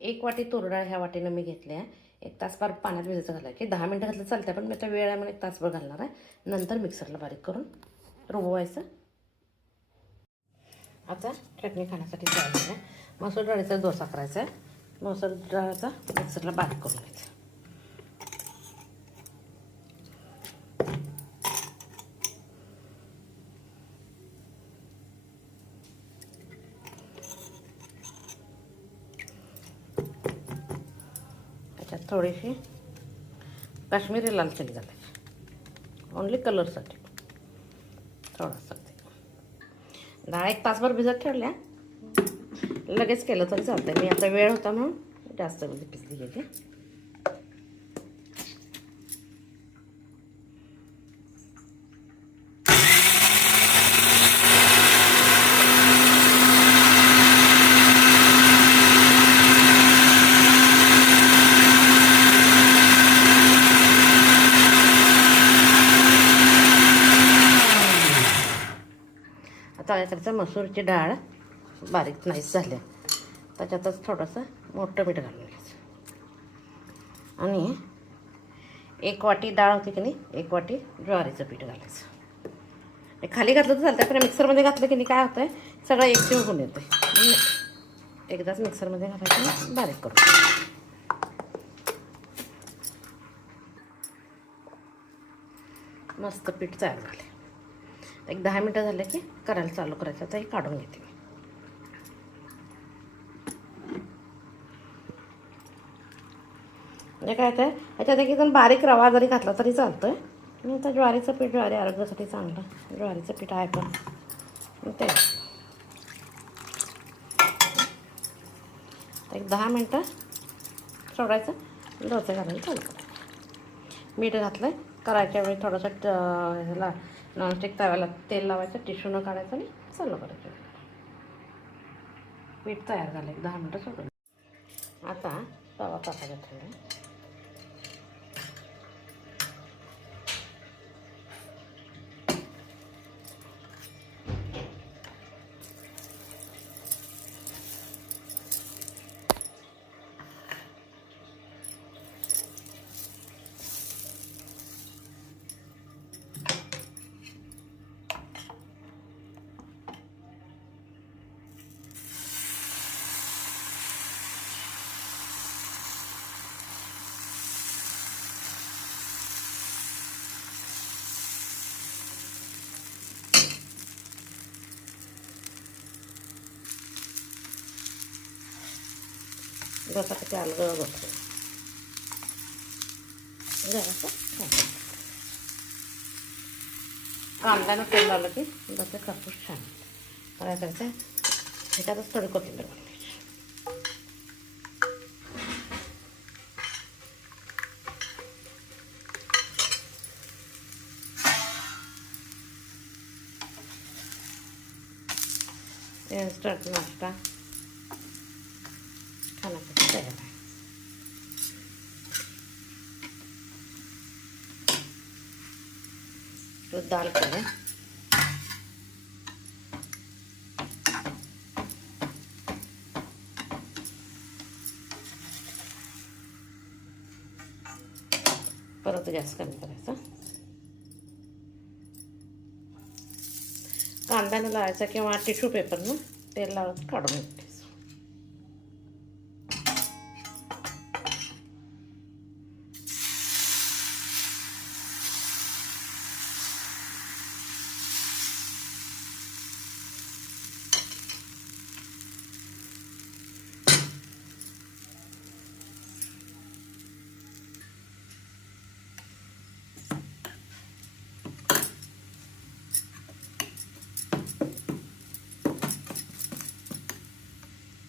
1 वाटी तूर डाळ ह्या वाटीनं मी घेतली आहे. 1 तासभर पाण्यात भिजत घालायला की 10 मिनटं घातलं चालतं, पण मी आता वेळ आहे म्हणून 1 तासभर घालणार आहे. नंतर मिक्सरला बारीक करून रुबवायचं. आता चटणी खाण्यासाठी तयार आहे. मसूर डाळीचा डोसा करायचा आहे. मसूर डाळीचा मिक्सरला बारीक करून घ्यायचा. त्याच्यात थोडीशी काश्मीरी लाल चिली घालायची, ओन्ली कलरसाठी थोडासा. डाळ 1 तासभर भिजत ठेवल्या, लगेच केलं तरी चालतं. मी आता वेळ होता म्हणून जास्त भिजली गेली. आता मसूरची डाळ बारीक नाईस झाल्या, त्याच्यातच थोडंसं मोठं मीठ घालून घ्यायचं. आणि 1 वाटी डाळ होती की नाही, 1 वाटी ज्वारीचं पीठ घालायचं. हे खाली घातलं तर चालतं, पण मिक्सरमध्ये घातलं की नाही काय होतं आहे, सगळं एकजीव होऊन येतं. एकदाच मिक्सरमध्ये घालायचं, बारीक करून. मस्त पीठ तयार झाले. 10 मिनटं झाले की करायला चालू करायचं. आता हे काढून घेते मी. म्हणजे काय तर ह्याच्यात एकदम बारीक रवा जरी घातला तरी चालतं. आणि आता ज्वारीचं पीठ, ज्वारी आरोग्यासाठी चांगलं ज्वारीचं पीठ आहे, पण ते 10 मिनटं सोडायचं, डोसे घालायला चालू करायचं. मीठ घातलं. करायच्या वेळी थोडंसं ह्याला नॉनस्टिक तव्याला तेल लावायचं, टिश्यूनं काढायचं आणि चालू करायचं. पीठ तयार झालं. 10 मिनटं सोडून आता तवा तापायला ठेवला. डोसा किती अलगद होतो. जरासं कांद्यानं तेल लावलं की डोसे खरपूस छान होते. काय करायचं, ह्याच्यातच थोडी कोथिंबीर घालायची. इन्स्टंट नाश्ता खाण्यासाठी तयार आहे. तो दाल करें परत गॅस कमी करायचा. कांद्यानं लावायचा किंवा टिश्यू पेपरनं तेल लावून काढून घ्यायचं.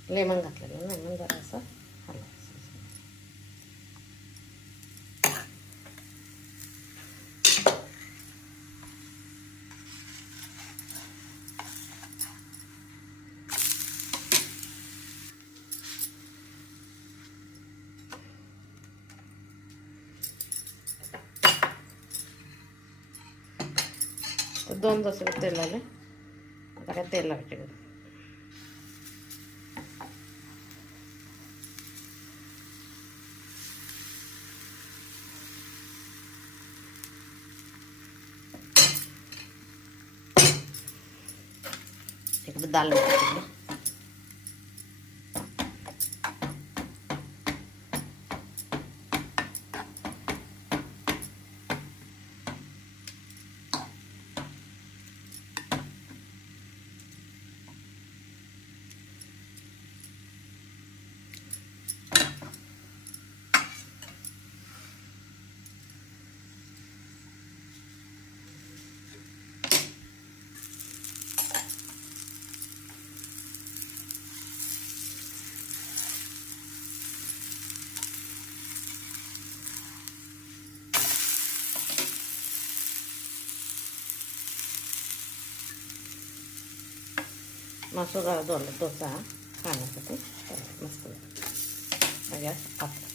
लेमन घातलेलं, लेमन जरासं हलवायचं. तर 2 डोसे तेल आले. आता काय तेल लावायचे. इकडे दाल मेथी केली. मसूर डोसा खाण्यासाठी मस्त माझ्या पात्रात.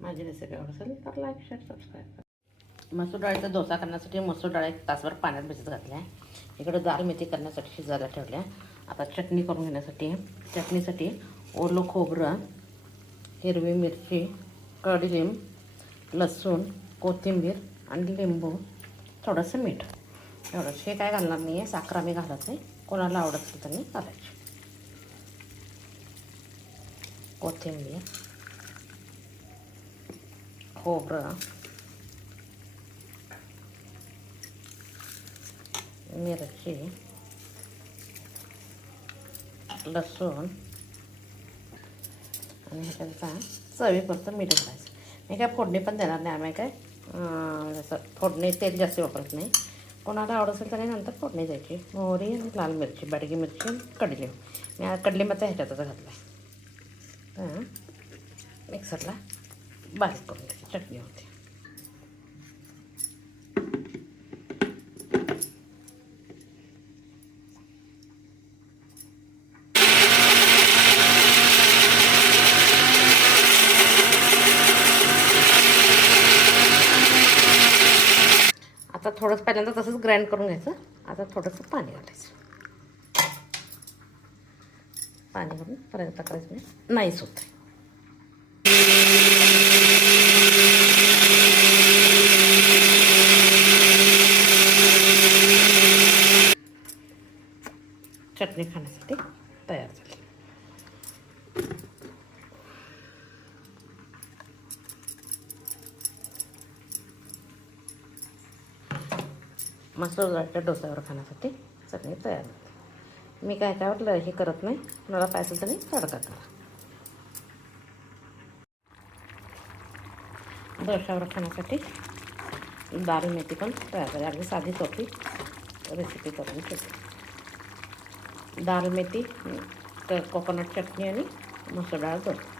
माझी रेसिपी आवडत असेल तर लाईक शेअर सबस्क्राईब करा. मसूर डाळीचा डोसा करण्यासाठी मसूर डाळ 1 तासभर पाण्यात भिजत घातल्या. इकडे दाल मेथी करण्यासाठी शिजायला ठेवल्या. आता चटणी करून घेण्यासाठी चटणीसाठी ओलं खोबरं, हिरवी मिरची, कडीलिंब, लसूण, कोथिंबीर आणि लिंबू, थोडंसं मीठ एवढंच. हे काय घालणार नाही आहे, साखर आम्ही घालत नाही. कोणाला आवडत असेल त्यांनी घालायची. कोथिंबीर, खोबरं, मिरची, लसूण आणि ह्याच्यात चवीपुरतं मीठ घालायचं. मी काय फोडणी पण देणार नाही. आम्ही काय जसं फोडणी तेल जास्त वापरत नाही. कोणाला आवडत असेल त्याने नंतर फोडणी द्यायची. मोहरी आणि लाल मिरची, बडगी मिरची आणि कडीलिंब. मी कडीलिंब आता ह्याच्यातच घातला आहे. मिक्सरला बारीक करून घ्यायची चटणी होती. आता थोडंसं पहिल्यांदा तसंच ग्राइंड करून घ्यायचं. आता थोडंसं पाणी घालायचं. पाणी घालून पर्यंत करायचं नाहीच होत. चटणी खाण्यासाठी तयार झाली. मसूर डाळीच्या डोस्यावर खाण्यासाठी चटणी तयार होते. मी काय त्यावर हे करत नाही. मला पाहिजे तरी तडका करा. डोश्यावर खाण्यासाठी दाल मेथी पण तयार झाली. अगदी साधी सोपी रेसिपी करून ठेवते. दाल मेथी, कोकोनट चटणी आणि मसूर डाळ डोसा.